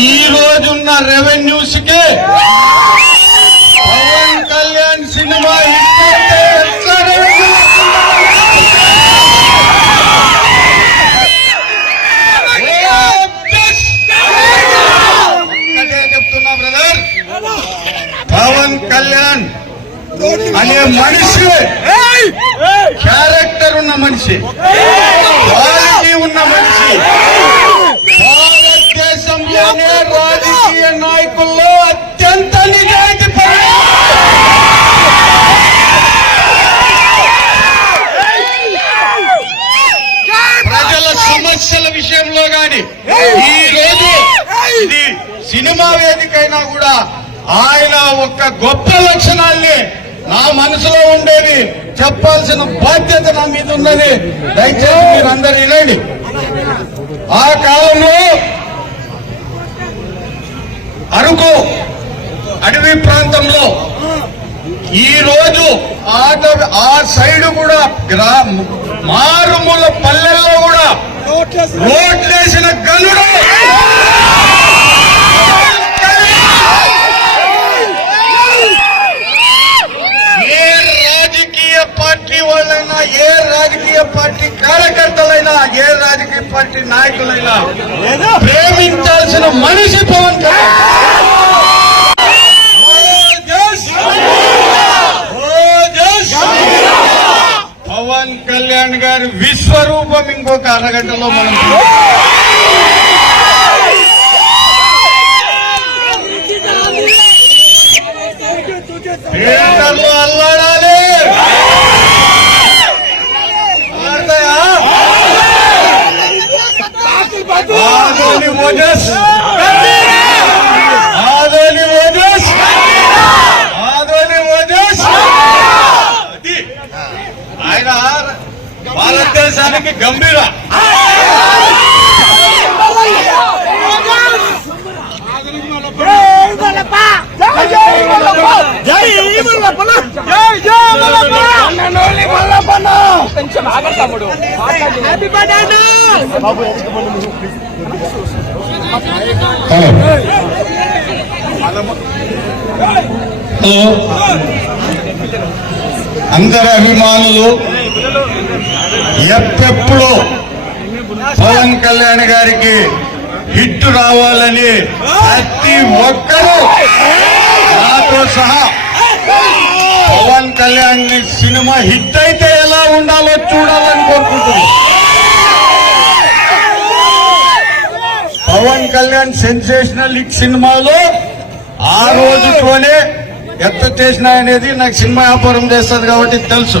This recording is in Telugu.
ఈ రోజున్న రెవెన్యూస్కి పవన్ కళ్యాణ్ సినిమా చెప్తున్నా బ్రదర్ పవన్ కళ్యాణ్ అనే మనిషి క్యారెక్టర్ ఉన్న మనిషి క్వాలిటీ ఉన్న మనిషి. సమస్యల విషయంలో గాని ఈ రోజు ఇది సినిమా వేదికైనా కూడా ఆయన ఒక గొప్ప లక్షణాల్ని నా మనసులో ఉండేది చెప్పాల్సిన బాధ్యత నా మీద ఉన్నది దయచేసి మీరందరూ వినండి. ఆ కాలంలో అరకు అడవి ప్రాంతంలో ఈ రోజు ఆ సైడ్ కూడా మారుమూల పల్లెల్లో ఓట్లేసిన రోడ్లేసిన గనుడు. ఏ రాజకీయ పార్టీ వాళ్ళైనా ఏ రాజకీయ పార్టీ కార్యకర్తలైనా ఏ రాజకీయ పార్టీ నాయకులైనా ప్రేమించాల్సిన మనిషి పవన్ కళ్యాణ్ ఓజస్! కళ్యాణ్ గారి విశ్వరూపం ఇంకొక అరగంటలో మనం థియేటర్లో అల్లాడాలి. అల్లాడతాయా? భారతదేశానికి గంభీర. హలో. అందరి అభిమానులు ఎప్పెప్పుడు పవన్ కళ్యాణ్ గారికి హిట్ రావాలని ప్రతి ఒక్కరూ నాతో సహా పవన్ కళ్యాణ్ సినిమా హిట్ అయితే ఎలా ఉండాలో చూడాలని కోరుకుంటున్నాను పవన్ కళ్యాణ్ సెన్సేషనల్ హిట్ సినిమాలో ఆ రోజుతోనే ఎంత చేసినా అనేది నాకు సినిమా వ్యాపారం చేస్తుంది కాబట్టి తెలుసు.